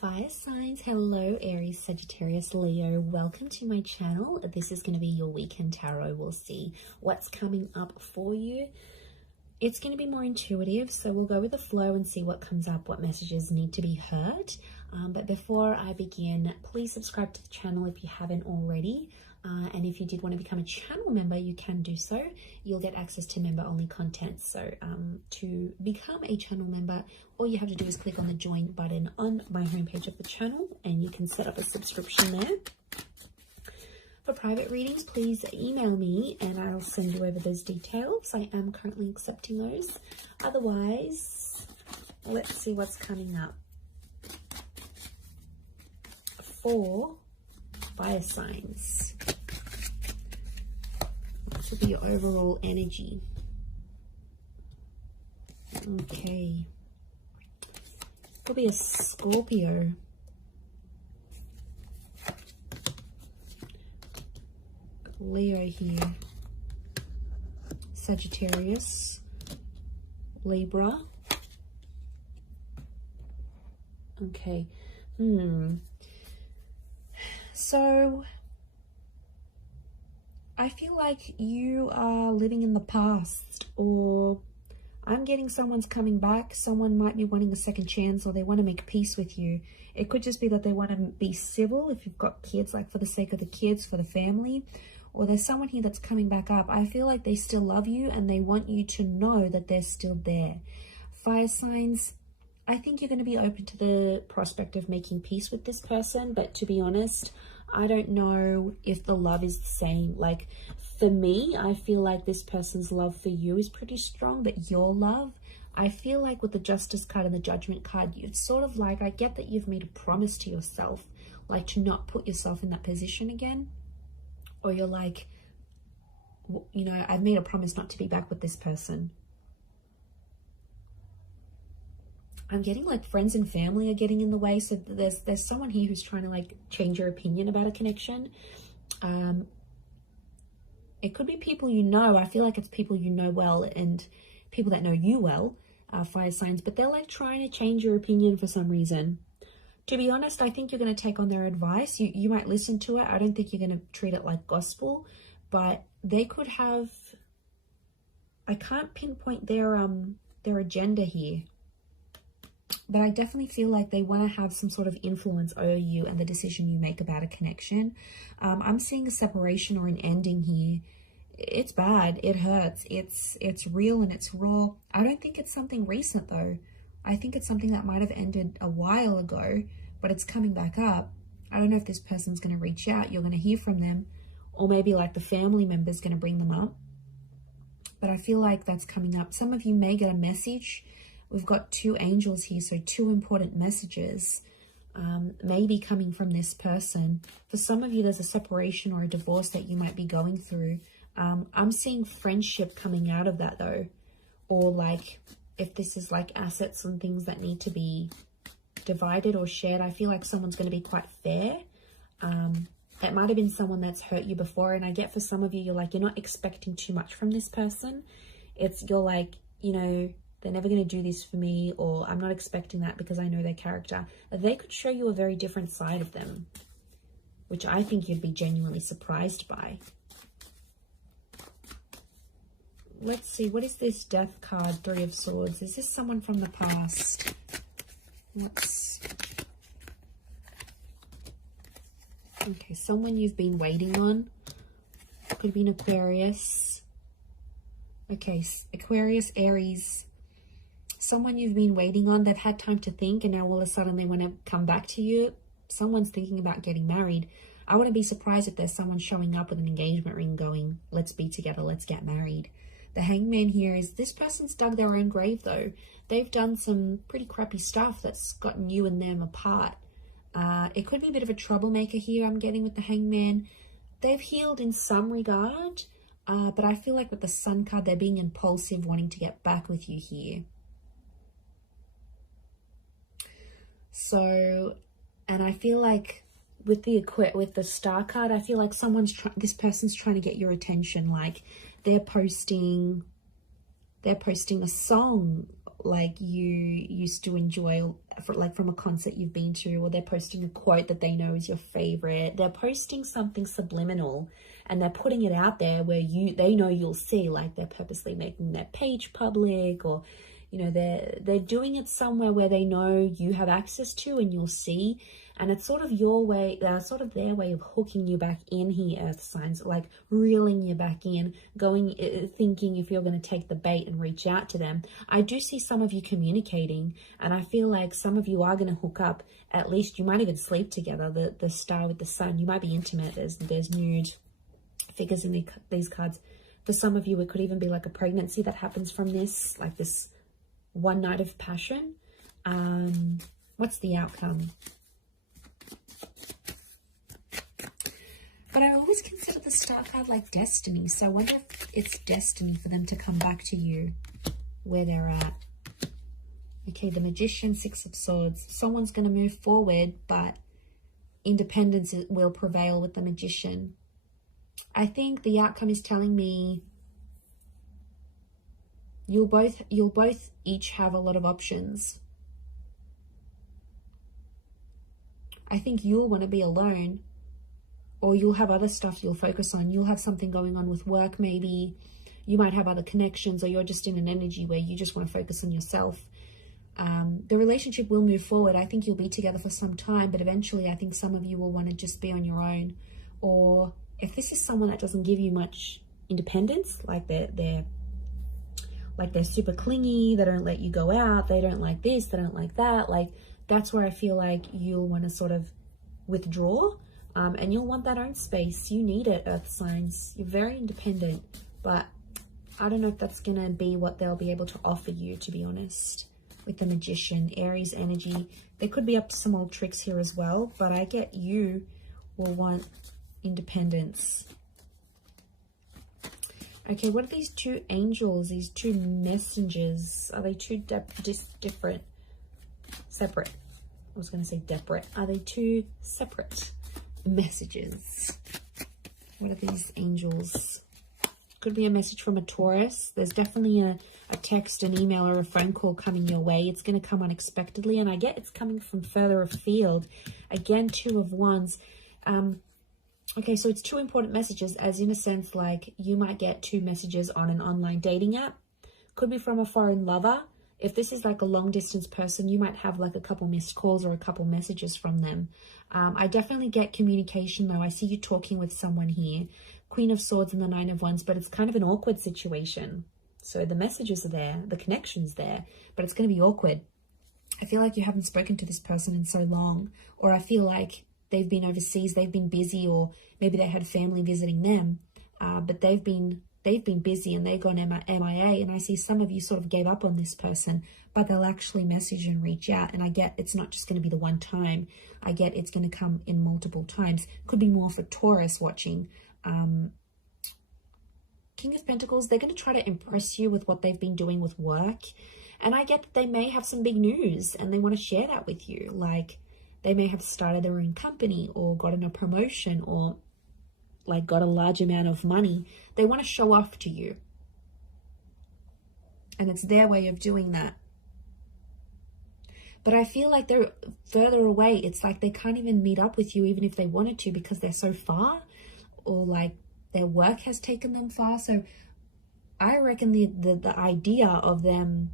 Fire signs, hello Aries, Sagittarius, Leo. Welcome to my channel. This is going to be your weekend tarot. We'll see what's coming up for you. It's going to be more intuitive, so we'll go with the flow and see what comes up, what messages need to be heard. But before I begin, please subscribe to the channel if you haven't already. And if you did want to become a channel member, you can do so. You'll get access to member-only content. So to become a channel member, all you have to do is click on the join button on my homepage of the channel, and you can set up a subscription there. For private readings, please email me and I'll send you over those details. I am currently accepting those. Otherwise, let's see what's coming up for fire signs. This will be your overall energy. Okay. Could be a Scorpio. Leo here. Sagittarius. Libra. Okay. So I feel like you are living in the past, or I'm getting someone's coming back. Someone might be wanting a second chance, or they want to make peace with you. It could just be that they want to be civil if you've got kids, like for the sake of the kids, for the family. Or there's someone here that's coming back up. I feel like they still love you and they want you to know that they're still there. Fire signs, I think you're going to be open to the prospect of making peace with this person. But to be honest, I don't know if the love is the same. Like for me, I feel like this person's love for you is pretty strong, but your love, I feel like with the Justice card and the Judgment card, it's sort of like, I get that you've made a promise to yourself, like to not put yourself in that position again. Or you're like, you know, I've made a promise not to be back with this person. I'm getting like friends and family are getting in the way. So there's someone here who's trying to like change your opinion about a connection. It could be people you know. I feel like it's people you know well and people that know you well, fire signs. But they're like trying to change your opinion for some reason. To be honest, I think you're going to take on their advice. You might listen to it. I don't think you're going to treat it like gospel. But they could have... I can't pinpoint their agenda here. But I definitely feel like they want to have some sort of influence over you and the decision you make about a connection. I'm seeing a separation or an ending here. It's bad. It hurts. It's real and it's raw. I don't think it's something recent though. I think it's something that might have ended a while ago, but it's coming back up. I don't know if this person's going to reach out. You're going to hear from them, or maybe like the family member's going to bring them up. But I feel like that's coming up. Some of you may get a message. We've got two angels here, so two important messages maybe coming from this person. For some of you, there's a separation or a divorce that you might be going through. I'm seeing friendship coming out of that though, or like if this is like assets and things that need to be divided or shared, I feel like someone's going to be quite fair. It might have been someone that's hurt you before, and I get for some of you, you're like, you're not expecting too much from this person. You're like, you know, they're never going to do this for me, or I'm not expecting that because I know their character. They could show you a very different side of them, which I think you'd be genuinely surprised by. Let's see, what is this Death card, Three of Swords? Is this someone from the past? Okay, someone you've been waiting on. Could be an Aquarius. Okay, Aquarius, Aries. Someone you've been waiting on. They've had time to think, and now all of a sudden they want to come back to you. Someone's thinking about getting married. I wouldn't be surprised if there's someone showing up with an engagement ring going, let's be together, let's get married. The Hangman here is this person's dug their own grave though. They've done some pretty crappy stuff that's gotten you and them apart. It could be a bit of a troublemaker here I'm getting with the Hangman. They've healed in some regard, but I feel like with the Sun card, they're being impulsive, wanting to get back with you here. So, and I feel like with the Star card, I feel like this person's trying to get your attention. Like they're posting a song like you used to enjoy, like from a concert you've been to, or they're posting a quote that they know is your favorite. They're posting something subliminal and they're putting it out there where they know you'll see, like they're purposely making their page public, or you know, they're doing it somewhere where they know you have access to and you'll see. And it's sort of your way, sort of their way of hooking you back in here, earth signs, like reeling you back in, thinking if you're going to take the bait and reach out to them. I do see some of you communicating, and I feel like some of you are going to hook up. At least you might even sleep together. The star with the sun, you might be intimate. There's nude figures in these cards. For some of you, it could even be like a pregnancy that happens from this, like this one night of passion. What's the outcome? But I always consider the star card like destiny. So I wonder if it's destiny for them to come back to you where they're at. Okay, the Magician, Six of Swords. Someone's going to move forward, but independence will prevail with the Magician. I think the outcome is telling me you'll both each have a lot of options. I think you'll want to be alone, or you'll have other stuff you'll focus on. You'll have something going on with work, maybe. You might have other connections, or you're just in an energy where you just want to focus on yourself. The relationship will move forward. I think you'll be together for some time, but eventually I think some of you will want to just be on your own. Or if this is someone that doesn't give you much independence, like they're super clingy, they don't let you go out, they don't like this, they don't like that, like that's where I feel like you'll want to sort of withdraw, and you'll want that own space. You need it, earth signs. You're very independent, but I don't know if that's going to be what they'll be able to offer you, to be honest. With the Magician, Aries energy, there could be up to some old tricks here as well, but I get you will want independence. Okay, what are these two angels, these two messengers? Are they two different? Separate. I was going to say separate. Are they two separate messages? What are these angels? Could be a message from a Taurus. There's definitely a text, an email, or a phone call coming your way. It's going to come unexpectedly, and I get it's coming from further afield. Again, Two of Wands. Okay, so it's two important messages, as in a sense, like you might get two messages on an online dating app. Could be from a foreign lover. If this is like a long distance person, you might have like a couple missed calls or a couple messages from them. I definitely get communication though. I see you talking with someone here. Queen of Swords and the Nine of Wands, but it's kind of an awkward situation. So the messages are there, the connection's there, but it's going to be awkward. I feel like you haven't spoken to this person in so long, or I feel like they've been overseas, they've been busy, or maybe they had family visiting them, but they've been busy and they've gone MIA, and I see some of you sort of gave up on this person, but they'll actually message and reach out, and I get it's not just going to be the one time. I get it's going to come in multiple times. Could be more for Taurus watching. King of Pentacles, they're going to try to impress you with what they've been doing with work, and I get that they may have some big news and they want to share that with you. Like they may have started their own company or gotten a promotion or like got a large amount of money. They want to show off to you, and it's their way of doing that. But I feel like they're further away. It's like they can't even meet up with you even if they wanted to, because they're so far, or like their work has taken them far. So I reckon the idea of them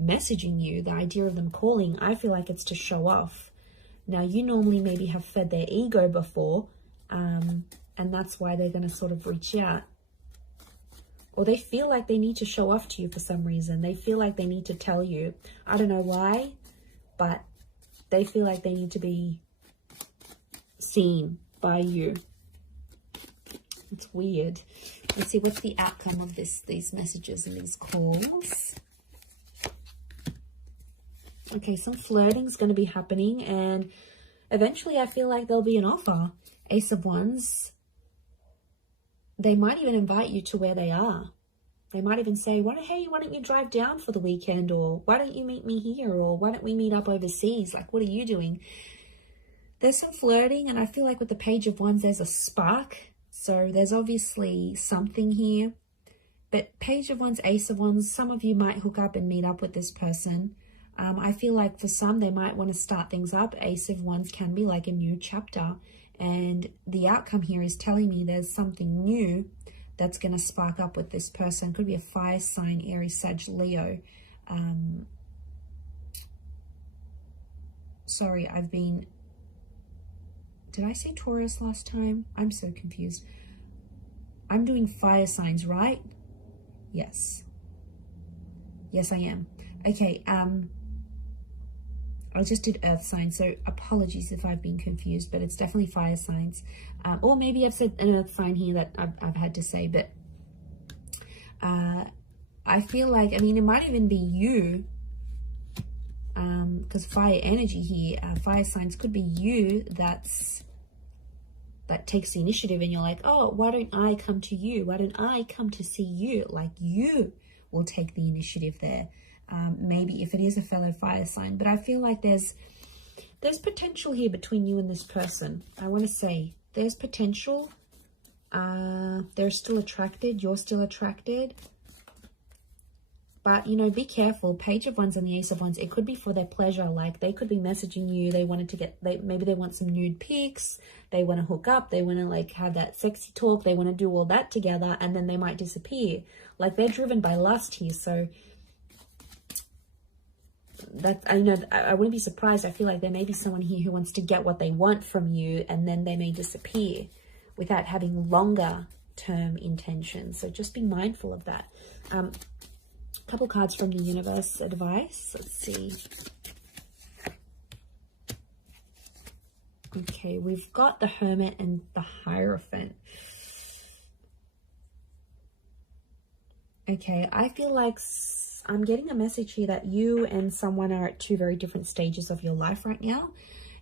messaging you, the idea of them calling, I feel like it's to show off. Now, you normally maybe have fed their ego before, and that's why they're going to sort of reach out. Or they feel like they need to show off to you for some reason. They feel like they need to tell you. I don't know why, but they feel like they need to be seen by you. It's weird. Let's see, what's the outcome of these messages and these calls? Okay, some flirting is going to be happening, and eventually I feel like there'll be an offer. Ace of Wands. They might even invite you to where they are. They might even say, hey, why don't you drive down for the weekend? Or why don't you meet me here? Or why don't we meet up overseas? Like, what are you doing? There's some flirting, and I feel like with the Page of Wands, there's a spark. So there's obviously something here. But Page of Wands, Ace of Wands, some of you might hook up and meet up with this person. I feel like for some, they might want to start things up. Ace of Wands can be like a new chapter. And the outcome here is telling me there's something new that's going to spark up with this person. Could be a fire sign, Aries, Sag, Leo. Sorry, did I say Taurus last time? I'm so confused. I'm doing fire signs, right? Yes. Yes, I am. Okay, I just did earth signs, so apologies if I've been confused, but it's definitely fire signs. Or maybe I've said an earth sign here that I've had to say, but I feel like, I mean, it might even be you, because fire energy here, fire signs could be you that takes the initiative, and you're like, oh, why don't I come to you? Why don't I come to see you? Like, you will take the initiative there. Maybe if it is a fellow fire sign, but I feel like there's potential here between you and this person. I want to say there's potential. They're still attracted. You're still attracted. But, you know, be careful. Page of Wands and the Ace of Wands, it could be for their pleasure. Like, they could be messaging you. They wanted to maybe they want some nude pics. They want to hook up. They want to, like, have that sexy talk. They want to do all that together, and then they might disappear. Like, they're driven by lust here. So, I wouldn't be surprised. I feel like there may be someone here who wants to get what they want from you, and then they may disappear without having longer term intentions. So just be mindful of that. Couple cards from the universe advice. Let's see. Okay, we've got the Hermit and the Hierophant. Okay, I feel like I'm getting a message here that you and someone are at two very different stages of your life right now.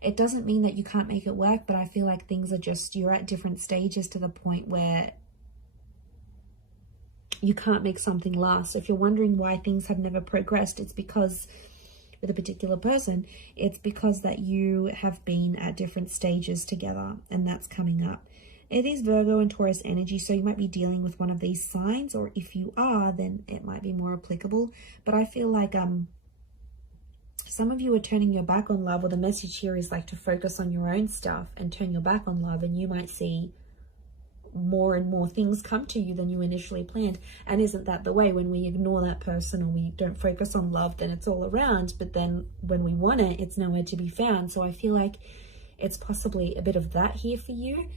It doesn't mean that you can't make it work, but I feel like things are just, you're at different stages to the point where you can't make something last. So if you're wondering why things have never progressed, it's because with a particular person, it's because that you have been at different stages together, and that's coming up. It is Virgo and Taurus energy, so you might be dealing with one of these signs, or if you are, then it might be more applicable. But I feel like some of you are turning your back on love, or the message here is like to focus on your own stuff and turn your back on love, and you might see more and more things come to you than you initially planned. And isn't that the way? When we ignore that person or we don't focus on love, then it's all around, but then when we want it, it's nowhere to be found. So I feel like it's possibly a bit of that here for you.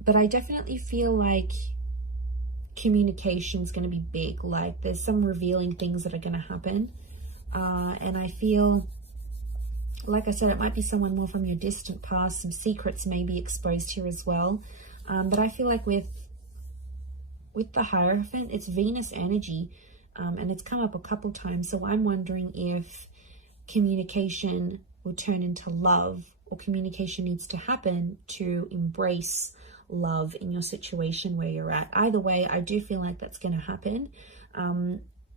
But I definitely feel like communication is going to be big. Like, there's some revealing things that are going to happen. And I feel, like I said, it might be someone more from your distant past. Some secrets may be exposed here as well. But I feel like with the Hierophant, it's Venus energy. And it's come up a couple times. So I'm wondering if communication will turn into love, or communication needs to happen to embrace love in your situation where you're at. Either way, I do feel like that's going to happen.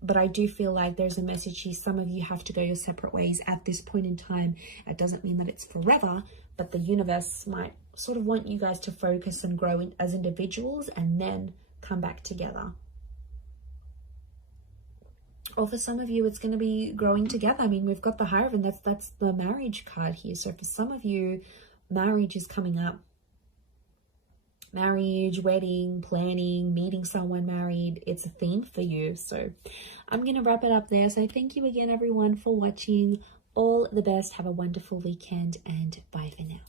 But I do feel like there's a message here. Some of you have to go your separate ways at this point in time. It doesn't mean that it's forever, but the universe might sort of want you guys to focus and grow as individuals and then come back together. Or for some of you, it's going to be growing together. I mean, we've got the Hierophant. That's the marriage card here. So for some of you, marriage is coming up. Marriage, wedding, planning, meeting someone married. It's a theme for you. So I'm going to wrap it up there. So thank you again, everyone, for watching. All the best. Have a wonderful weekend, and bye for now.